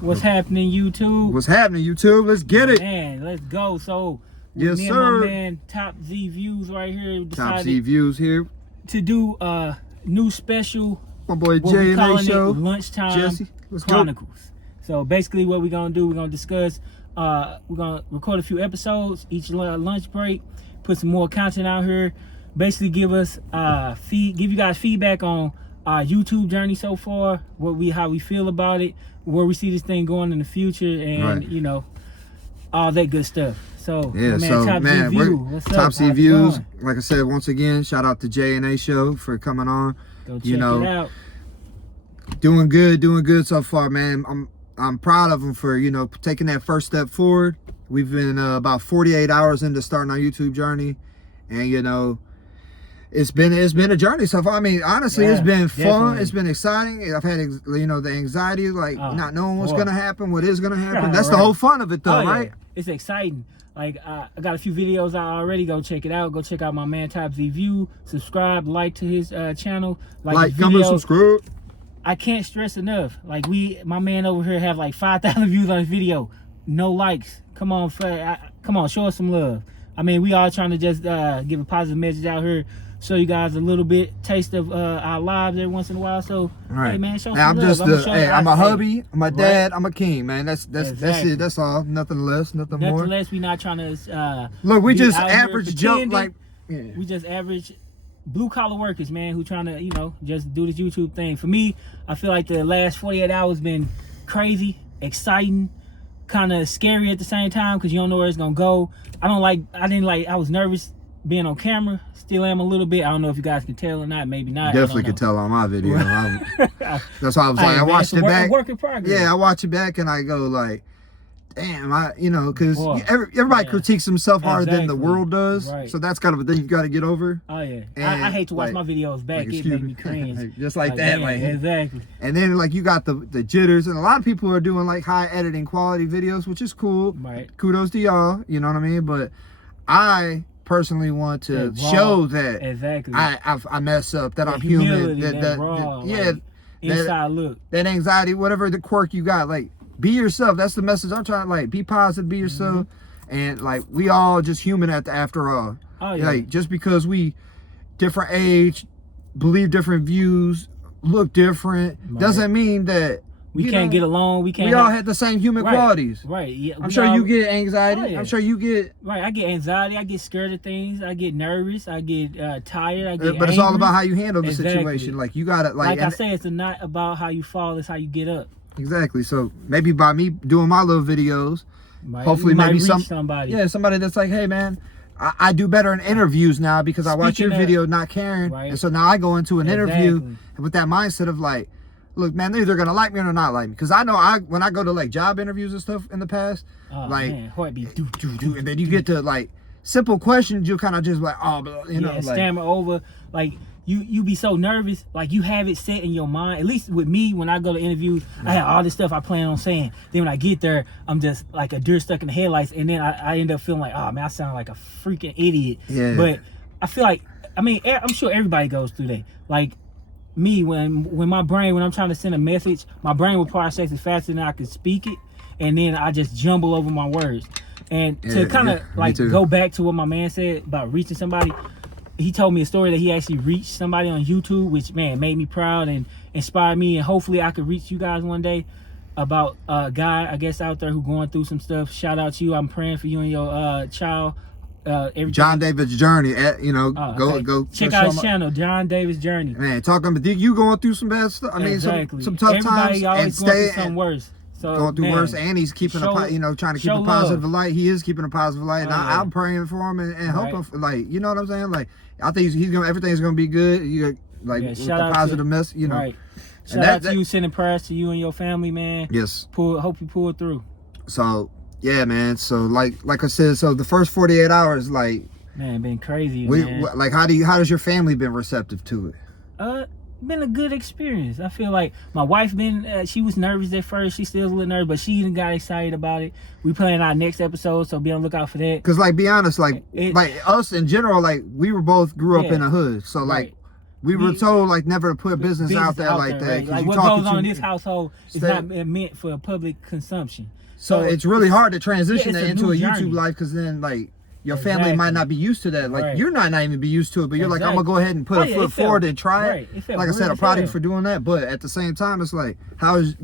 What's happening, YouTube? What's happening, YouTube? Let's get it. Man, let's go. So, yes, me sir. and my man, Top Z Views right here, Top Z Views here. To do a new special. My boy Jay and A show. Lunchtime Jesse, let's Chronicles. go. So, basically what we're going to do, we're going to discuss, we're going to record a few episodes, each lunch break, put some more content out here. Basically give us, give you guys feedback on our YouTube journey so far, how we feel about it, where we see this thing going in the future, and you know, all that good stuff. So yeah, Top Z Views. Like I said, once again, shout out to Jay and A show for coming on. Go check it out. Doing good so far, man. I'm proud of them for taking that first step forward. We've been about 48 hours into starting our YouTube journey, and it's been a journey so far. I mean, honestly, it's been fun. Definitely. It's been exciting. I've had the anxiety, like not knowing what's gonna happen, what is gonna happen. That's the whole fun of it, though, right? It's exciting. Like I got a few videos out already. Go check it out. Go check out my man Top Z View. Subscribe, like to his channel. Like comment, subscribe. I can't stress enough. Like my man over here have like 5,000 views on his video. No likes. Come on, show us some love. I mean, we all trying to just give a positive message out here. Show you guys a little bit taste of our lives every once in a while. So hey man, show some love. I'm a hubby, I'm a dad, I'm a king, man. That's it. That's all. Nothing less, nothing more. Nothing less. We not trying to look. We just average jump like we just average blue collar workers, man, who trying to just do this YouTube thing. For me, I feel like the last 48 hours been crazy, exciting, kind of scary at the same time because you don't know where it's gonna go. I was nervous being on camera. Still am a little bit. I don't know if you guys can tell or not. Maybe not. Definitely could tell on my video. That's why I was like, I watched it back. Work in progress. Yeah, I watch it back and I go like, damn, because everybody critiques himself harder than the world does. Right. So that's kind of a thing you got to get over. Oh yeah, I hate to watch my videos back. It makes me cringe. Just like that, man, exactly. And then you got the jitters, and a lot of people are doing like high editing quality videos, which is cool. Right. Kudos to y'all. You know what I mean? But I personally want to show that I mess up, that I'm human, inside look, that anxiety, whatever the quirk you got, like be yourself. That's the message I'm trying to be positive, be yourself, and we all just human after all. Oh yeah. Like just because we different age, believe different views, look different, doesn't mean that we can't get along. We all had the same human qualities. Right. Yeah. I'm sure you get anxiety. Oh, yeah. I'm sure you get. Right. I get anxiety. I get scared of things. I get nervous. I get tired. I get But it's all about how you handle the situation. Like you gotta like I say, it's not about how you fall. It's how you get up. Exactly. So maybe by me doing my little videos, hopefully maybe somebody that's like, hey man, I do better in interviews now because I watch your video, not caring, and so now I go into an interview with that mindset of like, look, man, they're either gonna like me or not like me. Because I know when I go to job interviews and stuff in the past, man, heartbeat, and then you get to simple questions, you kind of just stammer over. Like you be so nervous, like you have it set in your mind. At least with me, when I go to interviews, I have all this stuff I plan on saying. Then when I get there, I'm just like a deer stuck in the headlights, and then I end up feeling like, oh man, I sound like a freaking idiot. Yeah. But I feel like, I'm sure everybody goes through that. Like me, when I'm trying to send a message, my brain will process it faster than I can speak it, and then I just jumble over my words. And to kind of go back to what my man said about reaching somebody, he told me a story that he actually reached somebody on YouTube, which man made me proud and inspired me, and hopefully I could reach you guys one day. About a guy, I guess, out there who going through some stuff. Shout out to you. I'm praying for you and your child. John David's Journey. Go check out his channel, John David's Journey. Man, talking about you going through some bad stuff. I mean, some tough times, and stay some worse. So going through worse, and he's keeping trying to keep a positive light. He is keeping a positive light, and I'm praying for him and helping. You know what I'm saying? Like I think he's gonna, everything's gonna be good. You with the positive mess. Right. Shout out to you, sending prayers to you and your family, man. Yes. Hope you pull it through. So. Yeah, man. So like I said, so the first 48 hours, man, been crazy. Man. How does your family been receptive to it? Been a good experience. I feel like my wife she was nervous at first. She still a little nervous, but she even got excited about it. We planning our next episode, so be on the lookout for that. Cause be honest, us in general, we grew up in a hood, so We were told like never to put business out there like that. Right? Like what goes on in this household is not meant for public consumption. So it's really hard to transition that into a journey. YouTube life, because then like your family might not be used to that. Like you're not even be used to it, but you're like, I'm gonna go ahead and put a foot forward and try it. Like I said, I'm proud of you for doing that. But at the same time, it's like, how is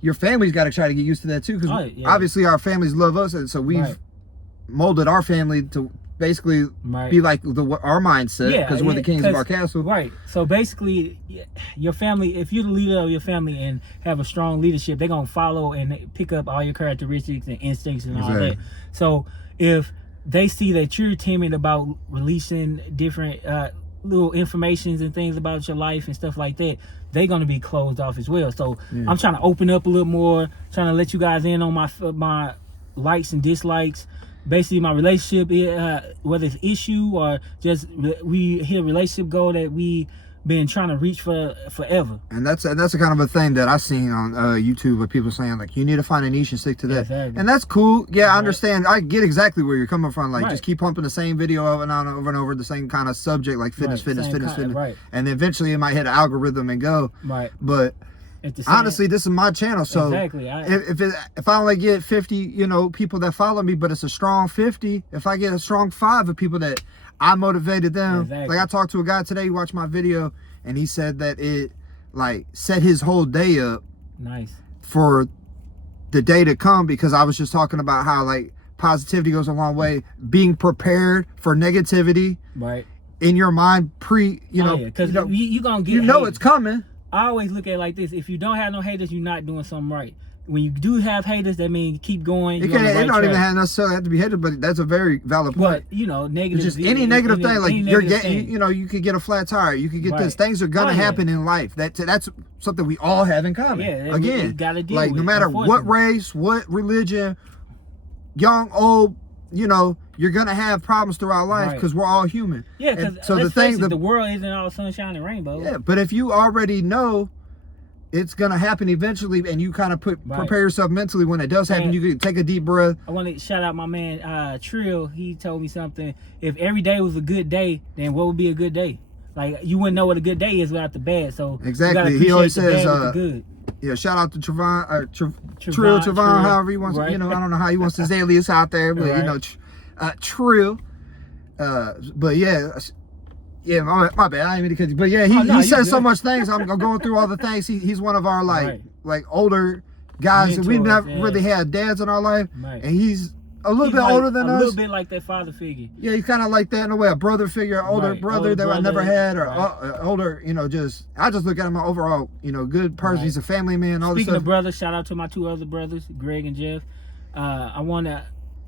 your family's got to try to get used to that too, because obviously our families love us, and so we've molded our family to basically be like our mindset, because we're the kings of our castle. Right. So basically, your family, if you're the leader of your family and have a strong leadership, they're gonna follow and pick up all your characteristics and instincts and all that. So if they see that you're timid about releasing different little informations and things about your life and stuff like that, they're going to be closed off as well. So I'm trying to open up a little more, trying to let you guys in on my likes and dislikes. Basically, my relationship, whether it's issue or just we hit a relationship goal that we been trying to reach for forever. And that's a kind of a thing that I've seen on YouTube, where people saying like, you need to find a niche and stick to that. Exactly. And that's cool. Yeah, I understand. I get exactly where you're coming from. Like just keep pumping the same video over and over, the same kind of subject, like fitness. Right. And eventually it might hit an algorithm and go. Right. But honestly, this is my channel, so if I only get 50 people that follow me, but it's a strong 50, if I get a strong 5 of people that I motivated them, like I talked to a guy today who watched my video, and he said that it like set his whole day up for the day to come, because I was just talking about how like positivity goes a long way, being prepared for negativity in your mind because you gonna get it's coming. I always look at it like this: if you don't have no haters, you're not doing something right. When you do have haters, that means keep going. It don't even necessarily have to be haters, but that's a very valid point. But negative. Just any negative thing, like you're getting, you could get a flat tire, you could get this. Things are gonna happen in life. That's something we all have in common. Again, gotta deal like with no matter what race, what religion, young, old, you're gonna have problems throughout life, because we're all human. Yeah, because so the world isn't all sunshine and rainbows. Yeah, but if you already know it's gonna happen eventually, and you kind of prepare yourself mentally when it does happen, you can take a deep breath. I want to shout out my man Trill. He told me something. If every day was a good day, then what would be a good day? Like, you wouldn't know what a good day is without the bad. So exactly, he always says good. Yeah, shout out to Trevon, Trill, however he wants. I don't know how he wants his alias out there, but Trill. But yeah, my bad. I didn't mean to cut you. But yeah, he says so much things. I'm going through all the things. He's one of our like older guys. Mentors, we've never really had dads in our life, and he's a little bit older than us. A little bit like that father figure. Yeah, he's kind of like that in a way, a brother figure, older brother that I never had, or older. I just look at him overall, good person. He's a family man. Speaking of brothers, shout out to my 2 other brothers, Greg and Jeff. I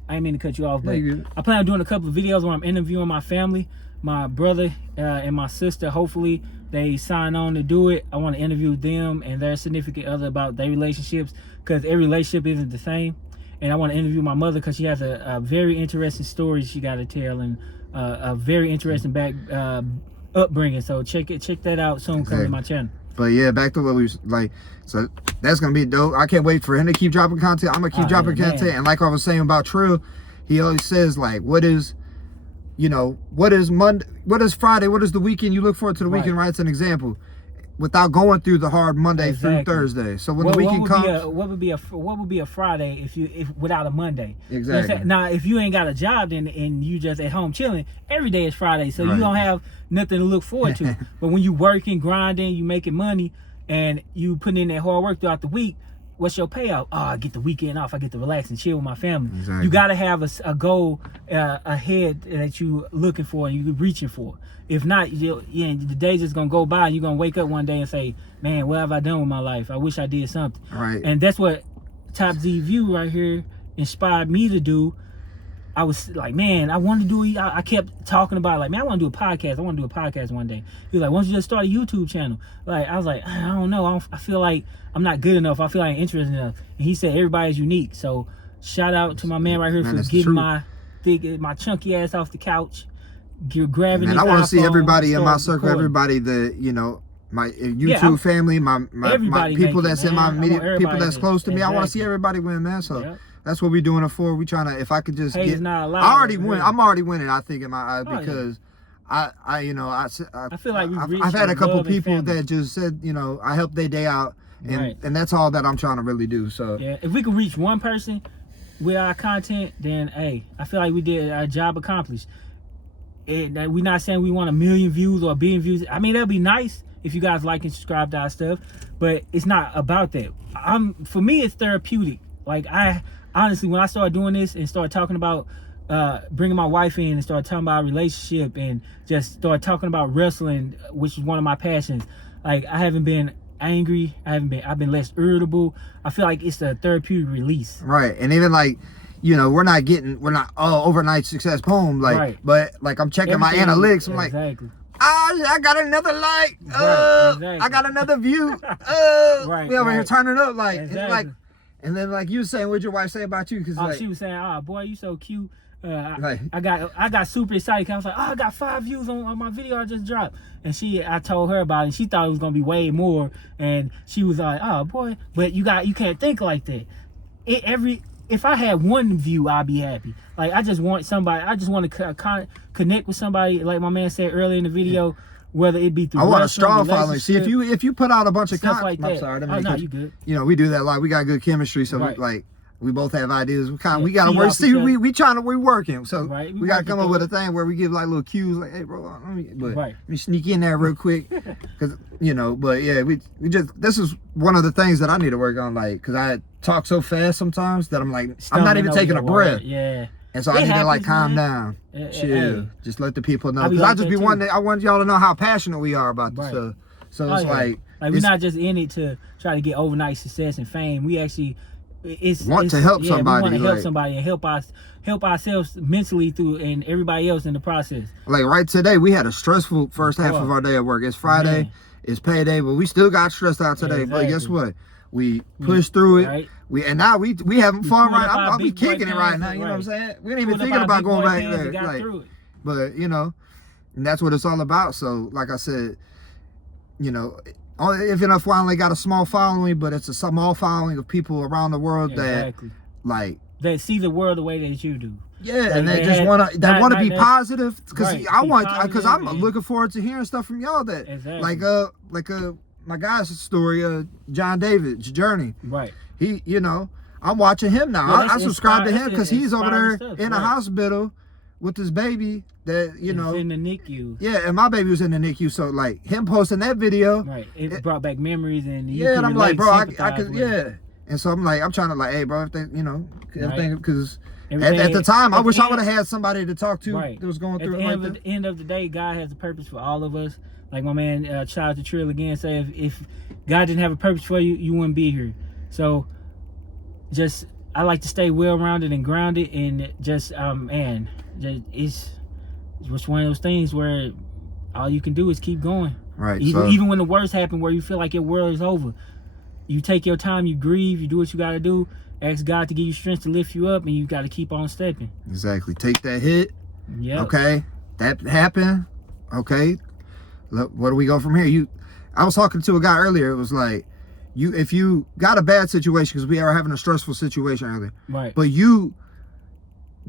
didn't mean to cut you off, but I plan on doing a couple of videos where I'm interviewing my family. My brother and my sister, hopefully they sign on to do it. I want to interview them and their significant other about their relationships, because every relationship isn't the same. And I want to interview my mother, because she has a very interesting story she got to tell, and a very interesting upbringing. So check that out soon. Come to my channel. But yeah, back to what we was like. So that's gonna be dope. I can't wait for him to keep dropping content. I'm gonna keep dropping content. And like I was saying about Trill, he always says like, what is Monday, what is Friday, what is the weekend? You look forward to the weekend, right? It's an example, without going through the hard Monday through Thursday. So when the weekend comes, what would be a Friday if without a Monday? Exactly. Now, if you ain't got a job and you just at home chilling, every day is Friday, so you don't have nothing to look forward to. But when you working, grinding, you making money, and you putting in that hard work throughout the week, what's your payout? Oh, I get the weekend off. I get to relax and chill with my family. Exactly. You got to have a goal ahead that you looking for and you reaching for. If not, the day's just going to go by, and you're going to wake up one day and say, man, what have I done with my life? I wish I did something. Right. And that's what Top Z View right here inspired me to do. I was like, man, I want to do, I kept talking about like, man, I want to do a podcast. I want to do a podcast one day. He was like, why don't you just start a YouTube channel? Like, I was like, I don't know. I feel like I'm not good enough. I feel like I'm interested enough. And he said, everybody's unique. So shout out to my man right here for getting my chunky ass off the couch. Grabbing and I want to see everybody in my circle, everybody that, my YouTube family, my people that's in my media, people that's close to me. I want to see everybody win, man. So that's what we're doing it for. We trying to, if I could just get, I'm already winning, I think, in my eyes, because I feel like I've had a couple people that just said, you know, I helped their day out, and that's all that I'm trying to really do. So yeah, if we could reach one person with our content, then hey, I feel like we did our job accomplished. We're not saying we want 1 million views or 1 billion views. I mean, that'd be nice if you guys like and subscribe to our stuff, but it's not about that. For me, it's therapeutic. Like, I honestly, when I started doing this and started talking about bringing my wife in and started talking about our relationship and just started talking about wrestling, which is one of my passions, like, I haven't been angry. I've been less irritable. I feel like it's a therapeutic release. Right. And even like, you know, we're not overnight success, boom, like, right. But like I'm checking my analytics. I'm exactly. Like, I got another like, exactly. I got another view. Right. We over here turning up, like, exactly. and then like you saying, what'd your wife say about you? Cause like, she was saying, "Oh boy, you so cute." I got super excited. I was like, "Oh, I got 5 views on my video I just dropped." And I told her about it. And she thought it was gonna be way more. And she was like, "Oh boy, but you can't think like that." If I had 1 view, I'd be happy. Like, I just want somebody. I just want to connect with somebody. Like my man said earlier in the video, whether it be through. I want a strong following. See, if you put out a bunch of stuff like that. I'm sorry. No, you good. You know, we do that a lot. We got good chemistry, so right. We both have ideas. We gotta work. See, we working. So right. we gotta come up with a thing where we give like little cues, like, hey bro, let me sneak in there real quick, cause you know. But yeah, we just, this is one of the things that I need to work on, like, cause I talk so fast sometimes that I'm like, I'm not even taking a breath. Yeah. And so I need to like calm down, chill, just let the people know. Cause I just be wanting, I want y'all to know how passionate we are about this stuff. So it's like we're not just in it to try to get overnight success and fame. We actually want to help somebody. We want to help somebody and help ourselves mentally through, and everybody else in the process. Like right today, we had a stressful first half of our day at work. It's Friday, it's payday, but we still got stressed out today. Exactly. But guess what? We pushed through it. Right. We having fun right now. I'll be kicking it right now. You know what I'm saying? We ain't even thinking about going back there. Like, but you know, and that's what it's all about. So like I said, you know, even if I only got a small following, but it's a small following of people around the world that like they see the world the way that you do. Yeah, like, and they just want to be positive, because I'm looking forward to hearing stuff from y'all that like my guy's story, John David's journey. Right. He, you know, I'm watching him now. I subscribe to him because he's over there in a hospital with his baby that, you know, in the NICU. Yeah, and my baby was in the NICU, so like him posting that video, right, it brought back memories, and and I'm like, bro, I could, and so I'm like, I'm trying to like, hey, bro, if they, you know, everything, because at the time, I wish I would have had somebody to talk to that was going through it like that. At the end of the day, God has a purpose for all of us. Like my man, Child to Trill again, say, if God didn't have a purpose for you, you wouldn't be here. So just, I like to stay well-rounded and grounded, and just, it's one of those things where all you can do is keep going. Right. Even when the worst happens, where you feel like your world is over, you take your time, you grieve, you do what you got to do, ask God to give you strength to lift you up, and you got to keep on stepping. Exactly. Take that hit. Yeah. Okay. That happened. Okay. Look, where do we go from here? I was talking to a guy earlier. It was like, if you got a bad situation, because we are having a stressful situation earlier, right? But you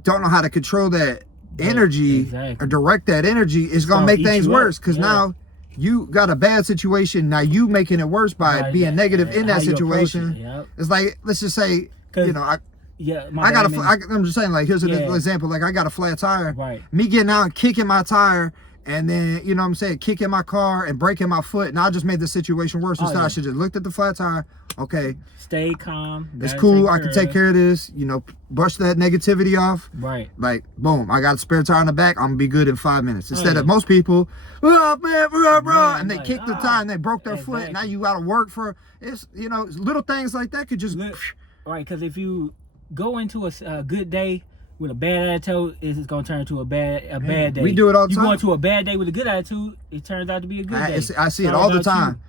don't know how to control that energy or direct that energy, it's gonna make things worse. Because now you got a bad situation. Now you making it worse by being negative in that situation. It's like, let's just say, you know, I'm just saying, like, here's an example. Like, I got a flat tire. Right. Me getting out and kicking my tire, and then, you know what I'm saying, kicking my car and breaking my foot, and I just made the situation worse. Instead, I should just looked at the flat tire. Okay. Stay calm. It's cool. I can take care of this. You know, brush that negativity off. Right. Like, boom, I got a spare tire in the back. I'm going to be good in 5 minutes. Instead of most people, and they kicked the tire and they broke their foot. And now you got to work for, it's, you know, little things like that could just. Right, because if you go into a good day with a bad attitude, it's going to turn into a bad day. We do it all the time. You go into a bad day with a good attitude, it turns out to be a good day. I see it all the time.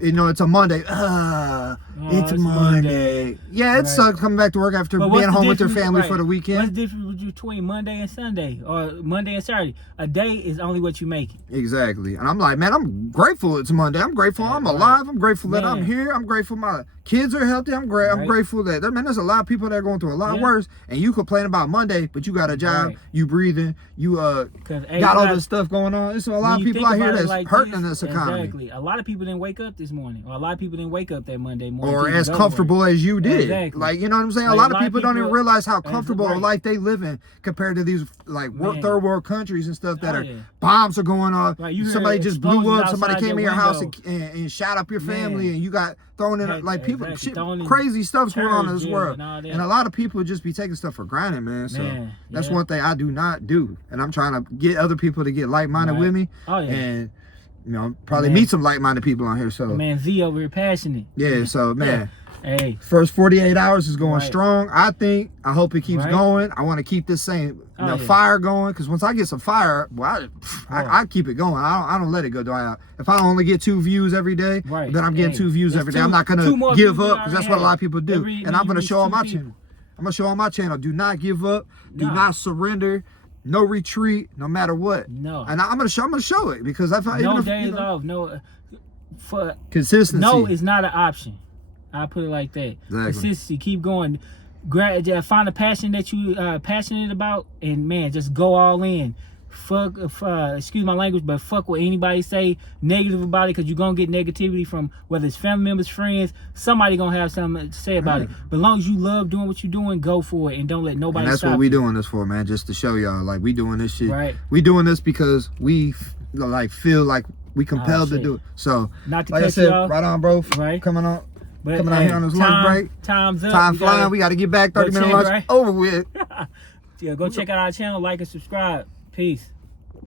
You know, it's a Monday. It's Monday. Yeah, it sucks coming back to work after being home with their family for the weekend. What's the difference between Monday and Sunday, or Monday and Saturday? A day is only what you make it. Exactly. And I'm like, man, I'm grateful it's Monday. I'm grateful I'm alive. I'm grateful that I'm here. I'm grateful my Kids are healthy. I'm great. I'm Right. grateful that there's a lot of people that are going through a lot Yeah. worse. And you complain about Monday, but you got a job, Right. you breathing, you 'Cause, hey, got you all got- this stuff going on. It's a when lot of you people think out here about it that's like hurting in this economy. Exactly. A lot of people didn't wake up this morning, or a lot of people didn't wake up that Monday morning. Or to as go to comfortable work. as you did. Exactly. Like, you know what I'm saying? Like, a lot of people don't even realize how That's comfortable a right. life they live in compared to these like Man. third world countries and stuff that Oh, are yeah. bombs are going off. Right, you hear Somebody just blew explosions up. Somebody outside came in your your house window. and shot up your family, Man. and you got thrown in Right, like people exactly. shit, Thrown in crazy stuff's going on in this terrorist jail world. and all that. And a lot of people just be taking stuff for granted, man. So Man, that's yeah. one thing I do not do, and I'm trying to get other people to get like-minded Right. with me, Oh, yeah. and probably Man. meet some like-minded people on here. So Man, Z over here passionate. yeah, so man. Hey, First 48 hours is going Right. strong. I hope it keeps Right. going. I want to keep this same Oh, yeah. fire going, because once I get some fire, well, I keep it going. I don't let it go dry out. If I only get 2 views every day, Right. then I'm getting Hey, 2 views that's every day. two- I'm not two gonna more give views up, than because I that's what a lot of had. people do. Every And I'm gonna reach show on 2 my people. channel. I'm gonna show on my channel. Do not give up. Do Nah. not surrender. No retreat, no matter what. No. And I'm gonna show it, because I thought no even if, days off. No, for consistency. no is not an option. I put it like that. Exactly. Consistency. Keep going. Find a passion that you passionate about, and man, just go all in. Fuck, excuse my language, but fuck what anybody say negative about it, because you're gonna get negativity from whether it's family members, friends. Somebody gonna have something to say about it. But as long as you love doing what you're doing, go for it, and don't let nobody. And that's stop what we you. doing this for, man. Just to show y'all, like, we doing this shit. Right. We doing this because we like feel like we compelled to shit. do it. So, Not to like I cut said, you off. right on, bro. Right. Coming on. But, Coming out here on this lunch break. Time's up. Time We flying. gotta- We got to get back. 30-minute check, lunch right? over with. Yeah, go check out our channel, like and subscribe. Peace.